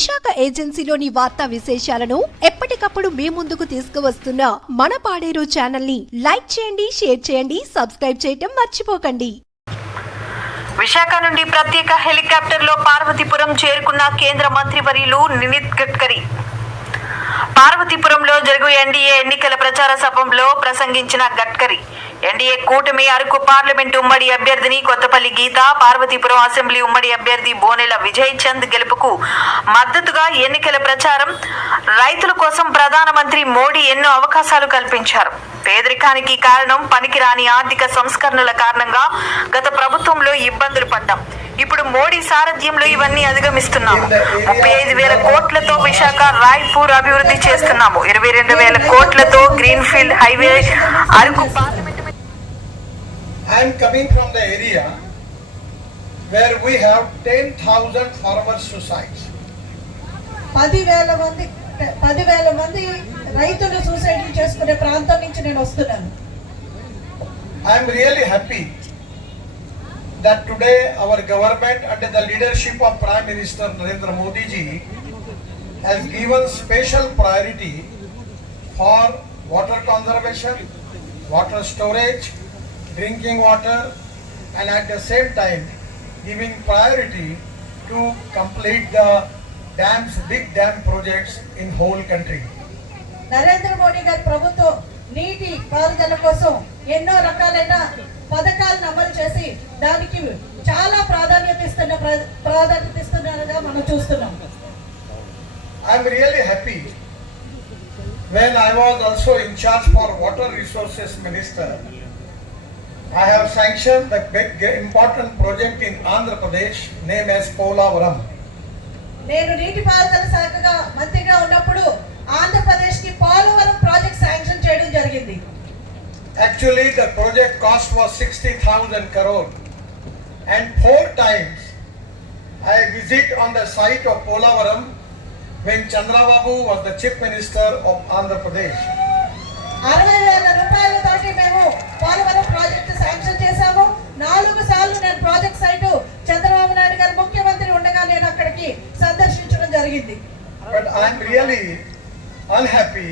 విశాఖ ఏజెన్సీలోని వార్తా విశేషాలను ఎప్పటికప్పుడు మీ ముందుకు తీసుకువస్తున్న మన పాడేరు ఛానల్ ని లైక్ చేయండి, షేర్ చేయండి, సబ్స్క్రైబ్ చేయటం మర్చిపోకండి. విశాఖ నుండి ప్రత్యేక హెలికాప్టర్లో పార్వతీపురం చేరుకున్న కేంద్ర మంత్రి వర్యులు నితిన్ గడ్కరీ. పార్వతీపురంలో జరుగు ఎన్డీఏ ఎన్నికల ప్రచార సభలో ప్రసంగించిన గడ్కరీ ఎన్డీఏ కూటమి అరకు పార్లమెంటు ఉమ్మడి అభ్యర్థిని కొత్తపల్లి గీత, పార్వతీపురం అసెంబ్లీ ఉమ్మడి అభ్యర్థి బోనెల విజయ్ చంద్ గెలుపుకు మద్దతుగా ఎన్నికల ప్రచారం, రైతుల కోసం ప్రధానమంత్రి మోడీ ఎన్నో అవకాశాలు కల్పించారు. పేదరికానికి కారణం పనికిరాని ఆర్థిక సంస్కరణల కారణంగా గత ప్రభుత్వంలో ఇబ్బందులు పడ్డాం. ఇప్పుడు మోడీ సారథ్యంలో ఇవన్నీ అధిగమిస్తున్నాము. 35,000 కోట్లతో విశాఖ రాయ్పూర్ అభివృద్ధి చేస్తున్నాము. 22,000 కోట్లతో green field highway Araku parliament. I am coming from the area where we have 10,000 farmer suicides. 10,000 మంది రైతులు సూసైడ్ చేసుకునే ప్రాంతం నుంచి నేను వస్తున్నాను. I am really happy that today our government under the leadership of Prime Minister Narendra Modi ji has given special priority for water conservation, water storage, drinking water, and at the same time giving priority to complete the dams, big dam projects in whole country. Narendra Modi గారి ప్రభుత్వం నీటి పారుదల కోసం ఎన్నో రకాలైన పథకాలను అమలు చేసి దానికి చాలా ప్రాధాన్యత ఇస్తున్నారుగా మనం చూస్తున్నాం. I am really happy when I was also in charge for water resources minister. I have sanctioned the big important project in Andhra Pradesh named as Polavaram. నేను నీటిపారుదల శాఖగా మంత్రిగా ఉన్నప్పుడు ఆంధ్రప్రదేశ్ కి పోలవరం ప్రాజెక్ట్ శాంక్షన్ చేయడం జరిగింది. Actually the project cost was 60,000 crore and 4 times I visit on the site of Polavaram when Chandrababu was the chief minister of Andhra Pradesh. 60,000 రూపాయలతోటి మేము పోలవరం ప్రాజెక్ట్ శాంక్షన్ చేశాము. 4 సార్లు నేను ప్రాజెక్ట్ సైట్ చంద్రబాబు నాయుడు గారు ముఖ్యమంత్రి ఉండగా నేను అక్కడికి సందర్శించడం జరిగింది. But I am really unhappy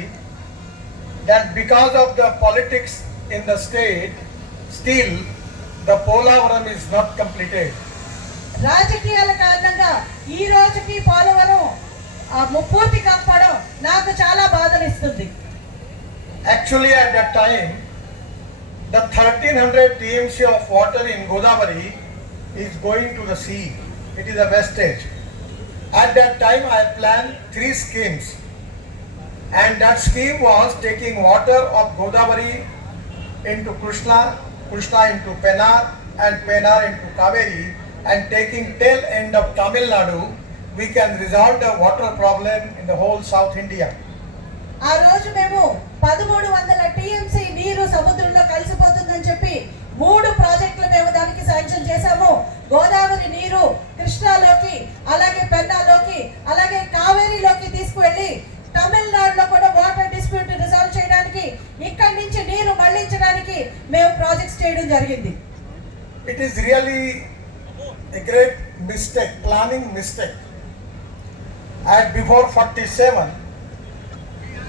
that because of the politics in the state, still the Polavaram is not completed. రాజకీయాల కారణంగా ఈ రోజుకి పోలవరం పూర్తి కాకపోవడం నాకు చాలా బాధనిస్తుంది. Actually at that time the 1,300 TMC of water in Godavari is going to the sea. It is a wastage. At that time I planned 3 schemes, and that scheme was taking water of Godavari into Krishna into Pennar, and Pennar into Kaveri, and taking tail end of Tamil Nadu, we can resolve the water problem in the whole South India. ఆ రోజు మేము 1300 TMC నీరు సముద్రంలో కలిసిపోతుందని చెప్పి 3 ప్రాజెక్టులు మేము దానికి sanction చేశాము. గోదావరి నీరు కృష్ణాలోకి, అలాగే పెన్నాలోకి, అలాగే కావేరీలోకి తీసుకువెళ్ళి తమిళనాడులో కూడా వాటర్ డిస్ప్యూట్ రిజాల్వ్ చేయడానికి, ఇక్కడి నుంచి నీరు మళ్లించడానికి మేము ప్రాజెక్ట్స్ చేయడం జరిగింది. It is really a great mistake, planning mistake. At before 47,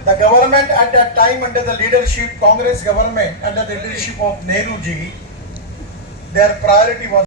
the government at that time under the leadership, Congress government under the leadership of Nehru ji, their priority was